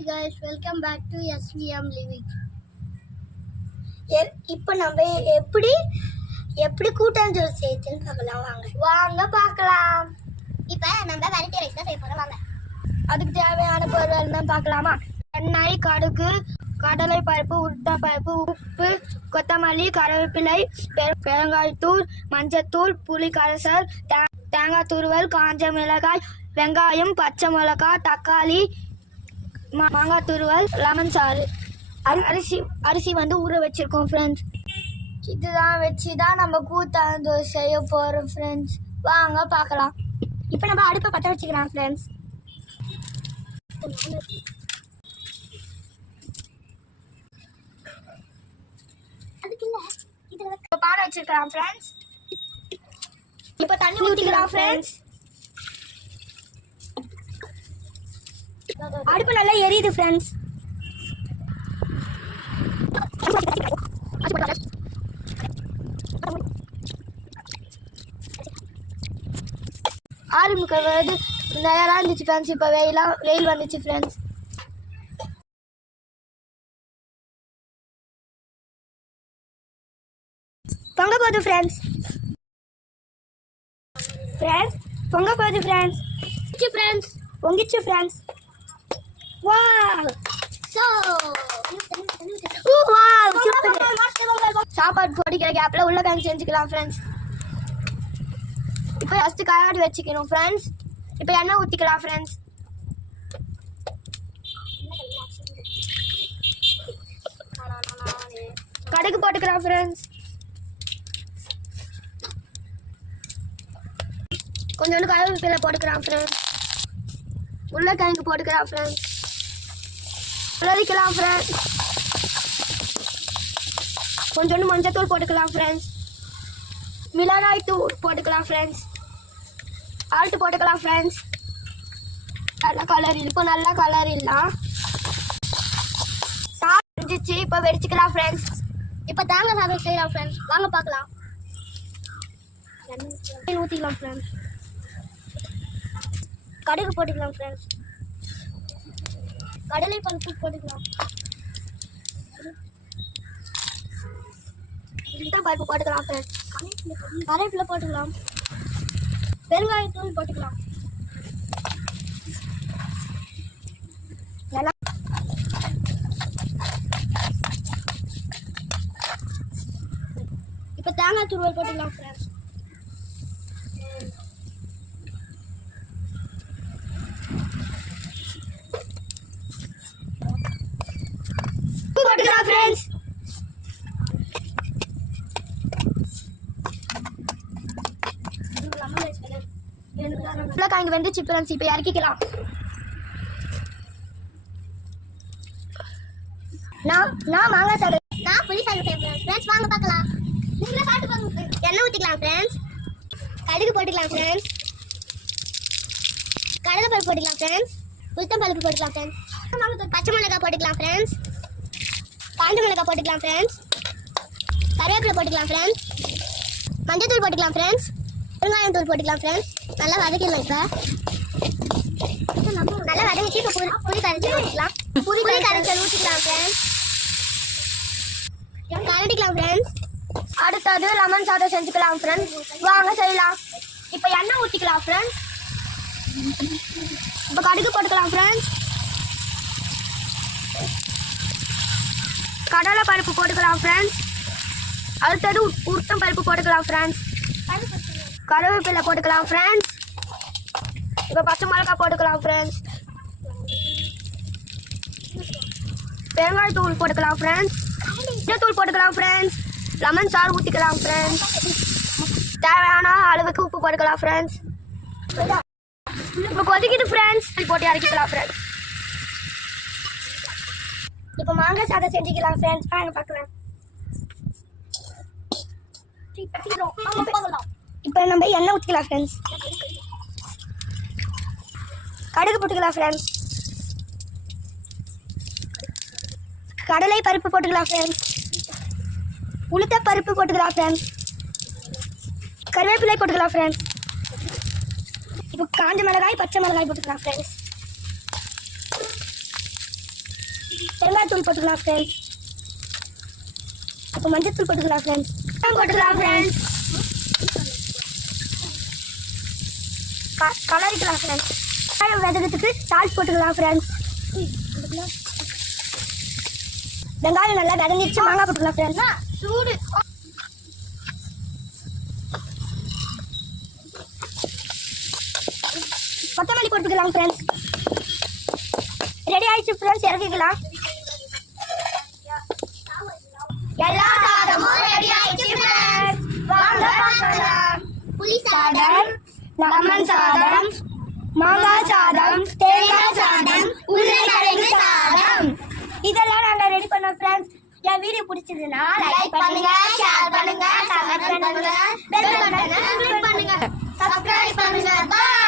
Hey guys, welcome back to SVM Living. இப்போ நம்ம எப்படி கூட்டாஞ்சோறு செய்யுதுன்னு பார்க்கலாம். இப்போ நம்ம வெரைட்டி ரைஸ் தான் செய்ய போறோம் வாங்க. அதுக்கு தேவையான பொருள் தான் பார்க்கலாமா? எண்ணெய், கடுகு, கடலை பருப்பு, உருண்டை பருப்பு, உப்பு, கொத்தமல்லி, கருவேப்பிலை, பெருங்காயத்தூள், மஞ்சத்தூள், புளி கரைசல், தேங்காய் துருவல், காஞ்ச மிளகாய், வெங்காயம், பச்சை மிளகாய், தக்காளி, மாங்காய் துருவல், லெமன் சாறு, அரிசி வந்து ஊற வச்சிருக்கோம் ஃப்ரெண்ட்ஸ். இதுதான் வச்சு தான் நம்ம கூட்டாஞ்சோறு செய்ய போகிறோம் ஃப்ரெண்ட்ஸ். வாங்க பார்க்கலாம். இப்போ நம்ம அடுப்பை பற்ற வச்சுக்கலாம் ஃப்ரெண்ட்ஸ். பானை வச்சிருக்கலாம் ஃப்ரெண்ட்ஸ். இப்போ தண்ணி ஊற்றிக்கலாம் ஃப்ரெண்ட்ஸ். அடுப்பு நல்லா எரியுது ஃப்ரெண்ட்ஸ். ஆரம்பிக்கிறது நேரம் இருந்துச்சு ஃப்ரெண்ட்ஸ். இப்போ வெயில் வந்துச்சு ஃப்ரெண்ட்ஸ். பொங்க போகுது ஃப்ரெண்ட்ஸ். பொங்க போகுது ஃப்ரெண்ட்ஸ். பொங்கிச்சு ஃப்ரெண்ட்ஸ். சாப்பாடு பொடிக்கிற கேப்ல உருளைக்கிழங்கு செஞ்சுக்கலாம் ஃப்ரெண்ட்ஸ். இப்போ ஃபர்ஸ்ட் கடாடி வச்சுக்கணும் ஃப்ரெண்ட்ஸ். இப்போ எண்ணெய் ஊற்றிக்கலாம் ஃப்ரெண்ட்ஸ். கடுகு போட்டுக்கலாம் ஃப்ரெண்ட்ஸ். கொஞ்சோண்டு கருவேப்பிலை போட்டுக்கலாம் ஃப்ரெண்ட்ஸ். உருளைக்கிழங்கு போட்டுக்கலாம் ஃப்ரெண்ட்ஸ். உலரிக்கலாம் ஃப்ரெண்ட்ஸ். கொஞ்சோண்டு மஞ்சத்தூள் போட்டுக்கலாம் ஃப்ரெண்ட்ஸ். மிளகாய் தூள் போட்டுக்கலாம் ஃப்ரெண்ட்ஸ். ஆல்ட்டு போட்டுக்கலாம் ஃப்ரெண்ட்ஸ். நல்லா கலர் இல்லாம் சாப்பிட்டுச்சு. இப்போ வெடிச்சுக்கலாம் ஃப்ரெண்ட்ஸ். இப்போ தேங்காய் சாதம் செய்யலாம் ஃப்ரெண்ட்ஸ். வாங்க பார்க்கலாம். ஊற்றிக்கலாம் ஃப்ரெண்ட்ஸ். கடுகு போட்டுக்கலாம் ஃப்ரெண்ட்ஸ். கடலை பருப்பு போட்டுக்கலாம். பருப்பு போட்டுக்கலாம் ஃப்ரெண்ட்ஸ். கருவேப்பிலை போட்டுக்கலாம். பெருங்காயத்தூள் போட்டுக்கலாம். இப்போ தேங்காய் துருவல் போட்டுக்கலாம் ஃப்ரெண்ட்ஸ். போட்டுக்கலாம் ஃப்ரெண்ட்ஸ். உருளைக்கிழங்கு வெந்துச்சு ஃப்ரெண்ட்ஸ். இப்போ இறக்கிக்கலாம். நான் மாங்காய் சாதம், நான் புளி சாதம் செய்யறேன் ஃப்ரெண்ட்ஸ். வாங்க பார்க்கலாம். நீங்களே சாப்பிட்டு பாருங்க. எண்ணெய் ஊற்றிக்கலாம் ஃப்ரெண்ட்ஸ். கடுகு போட்டுக்கலாம் ஃப்ரெண்ட்ஸ். கடலை பருப்பு போட்டுக்கலாம் ஃப்ரெண்ட்ஸ். உளுத்தம் பருப்பு போட்டுக்கலாம் ஃப்ரெண்ட்ஸ். பச்சை மிளகாய் போட்டுக்கலாம் ஃப்ரெண்ட்ஸ். காஞ்ச மிளகாய் போட்டுக்கலாம் ஃப்ரெண்ட்ஸ். கருவேப்பிலை போட்டுக்கலாம் ஃப்ரெண்ட்ஸ். மஞ்சத்தூள் போட்டுக்கலாம் ஃப்ரெண்ட்ஸ். வெங்காயம் தூள் போட்டுக்கலாம் ஃப்ரெண்ட்ஸ். நல்லா வதக்கிடலாம். இப்போ நல்லா வதக்கிச்சு. இப்போ புளி கரைச்சல் ஊற்றிக்கலாம். புளி கரைச்சல் ஊற்றிக்கலாம் ஃப்ரெண்ட்ஸ். கரண்டிக்கலாம் ஃப்ரெண்ட்ஸ். அடுத்தது லெமன் சாதம் செஞ்சுக்கலாம் ஃப்ரெண்ட்ஸ். வாங்க செய்யலாம். இப்போ எண்ணெய் ஊற்றிக்கலாம் ஃப்ரெண்ட்ஸ். இப்போ கடுகு போட்டுக்கலாம் ஃப்ரெண்ட்ஸ். கடலை பருப்பு போட்டுக்கலாம் ஃப்ரெண்ட்ஸ். அடுத்தது உளுத்தம் பருப்பு போட்டுக்கலாம் ஃப்ரெண்ட்ஸ். கருவேப்பிலை போட்டுக்கலாம் ஃப்ரெண்ட்ஸ். இப்போ பச்சை மிளகாய் போட்டுக்கலாம் ஃப்ரெண்ட்ஸ். பெருங்காய தூள் போட்டுக்கலாம் ஃப்ரெண்ட்ஸ். தூள் போட்டுக்கலாம் ஃப்ரெண்ட்ஸ். லெமன் சாறு ஊற்றிக்கலாம் ஃப்ரெண்ட்ஸ். தேவையான அளவுக்கு உப்பு போட்டுக்கலாம் ஃப்ரெண்ட்ஸ். இப்போ கொதிக்குது ஃப்ரெண்ட்ஸ். போட்டு இறக்கிக்கலாம் ஃப்ரெண்ட்ஸ். இப்போ மாங்காய் சாதம் செஞ்சுக்கலாம் ஃப்ரெண்ட்ஸ். வாங்க பார்க்கலாம். இப்போ நம்ம எண்ணெய் ஊற்றிக்கலாம் ஃப்ரெண்ட்ஸ். கடுகு போட்டுக்கலாம் ஃப்ரெண்ட்ஸ். கடலை பருப்பு போட்டுக்கலாம் ஃப்ரெண்ட்ஸ். உளுத்த பருப்பு போட்டுக்கலாம் ஃப்ரெண்ட்ஸ். கருவேப்பிலை போட்டுக்கலாம் ஃப்ரெண்ட்ஸ். இப்போ காஞ்ச மிளகாய், பச்சை மிளகாய் போட்டுக்கலாம் ஃப்ரெண்ட்ஸ். மிளகாத்தூள் போட்டுக்கலாம் ஃப்ரெண்ட்ஸ். அப்போ மஞ்சத்தூள் போட்டுக்கலாம் ஃப்ரெண்ட்ஸ். போட்டுக்கலாம் ஃப்ரெண்ட்ஸ். கலரிக்கலாம் ஃப்ரெண்ட்ஸ். வெதகத்துக்கு சால்ட் போட்டுக்கலாம் ஃப்ரெண்ட்ஸ். வெங்காயம் நல்லா வெதங்கிடுச்சு. மாங்காய் போட்டுக்கலாம் ஃப்ரெண்ட்ஸ். சூடு கொத்தமல்லி போட்டுக்கலாம் ஃப்ரெண்ட்ஸ். ரெடி ஆயிடுச்சு ஃப்ரெண்ட்ஸ். இறக்கிக்கலாம். எல்லா சாதமும் ரெடி ஆயிடுச்சு ஃப்ரெண்ட்ஸ். வாங்க பார்க்கலாம். புளி சாதம், லெமன் சாதம், மாங்காய் சாதம், தேங்காய் சாதம், உருளைக்கிழங்கு சாதம் இதெல்லாம் நாங்கள் ரெடி பண்ணோம் ஃப்ரெண்ட்ஸ். என் வீடியோ பிடிச்சதுன்னா லைக் பண்ணுங்க, ஷேர் பண்ணுங்க, கமெண்ட் பண்ணுங்க, பெல் பட்டனை கிளிக் பண்ணுங்க, சப்ஸ்கிரைப் பண்ணுங்க. பை.